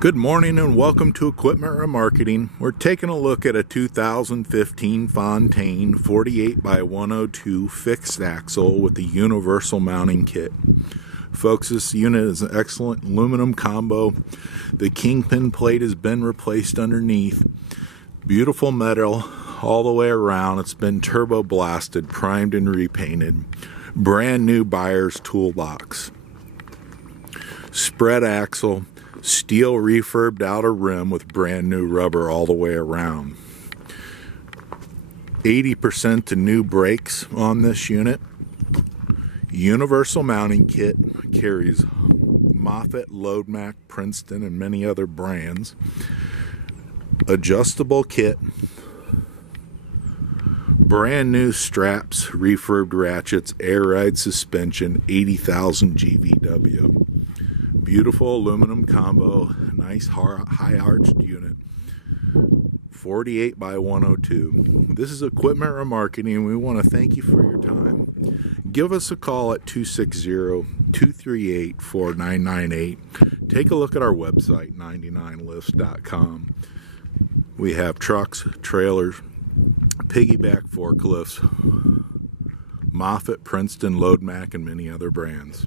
Good morning and welcome to Equipment Remarketing. We're taking a look at a 2015 Fontaine 48'X102 fixed axle with the universal mounting kit. Folks, this unit is an excellent aluminum combo. The kingpin plate has been replaced underneath. Beautiful metal all the way around. It's been turbo blasted, primed and repainted. Brand new buyer's toolbox. Spread axle. Steel refurbed outer rim with brand new rubber all the way around. 80% to new brakes on this unit. Universal mounting kit, carries Moffett, Loadmac, Princeton, and many other brands. Adjustable kit. Brand new straps, refurbed ratchets, air ride suspension, 80,000 GVW. Beautiful aluminum combo, nice high arched unit. 48'X102. This is Equipment Remarketing, and we want to thank you for your time. Give us a call at 260-238-4998. Take a look at our website, 99lifts.com. We have trucks, trailers, piggyback forklifts, Moffett, Princeton, Loadmac, and many other brands.